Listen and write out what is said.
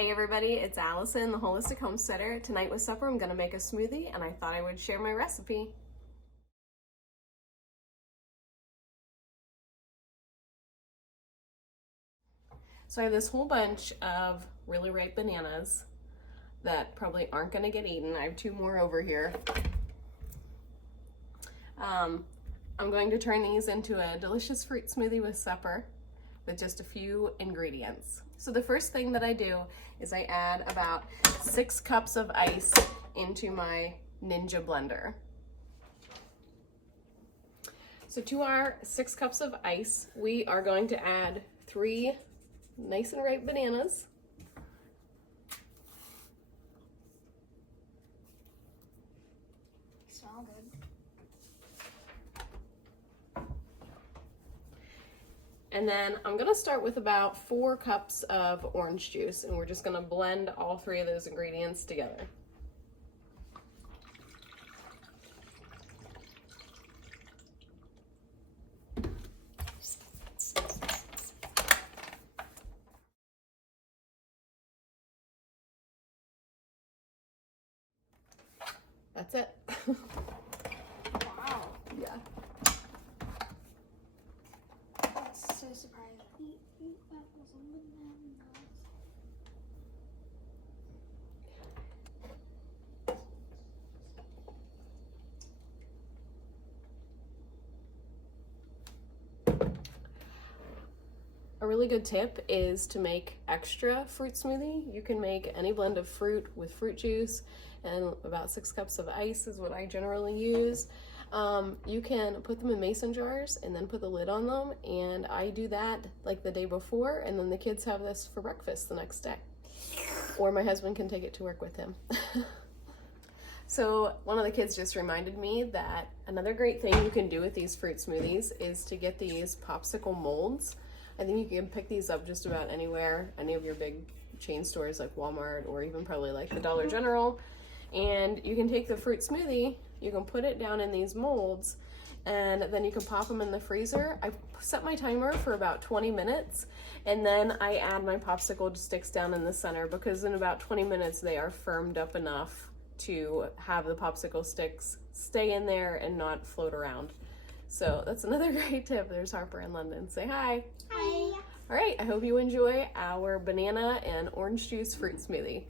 Hey everybody, it's Allison, the Holistic Homesteader. Tonight with supper I'm going to make a smoothie and I thought I would share my recipe. So I have this whole bunch of really ripe bananas that probably aren't going to get eaten. I have two more over here. I'm going to turn these into a delicious fruit smoothie with supper with just a few ingredients. So the first thing that I do is I add about 6 cups of ice into my Ninja blender. So to our 6 cups of ice, we are going to add 3 nice and ripe bananas. Smell good. And then I'm gonna start with about 4 cups of orange juice, and we're just gonna blend all 3 of those ingredients together. That's it. Wow. Yeah. That's so surprising. A really good tip is to make extra fruit smoothie. You can make any blend of fruit with fruit juice, and about 6 cups of ice is what I generally use. You can put them in mason jars and then put the lid on them, and I do that like the day before, and then the kids have this for breakfast the next day. Or my husband can take it to work with him. So one of the kids just reminded me that another great thing you can do with these fruit smoothies is to get these popsicle molds. I think you can pick these up just about anywhere, any of your big chain stores like Walmart or even probably like the Dollar General. And you can take the fruit smoothie, you can put it down in these molds, and then you can pop them in the freezer. I set my timer for about 20 minutes, and then I add my popsicle sticks down in the center, because in about 20 minutes they are firmed up enough to have the popsicle sticks stay in there and not float around. So that's another great tip. There's Harper in London. Say hi. Hi. All right, I hope you enjoy our banana and orange juice fruit smoothie.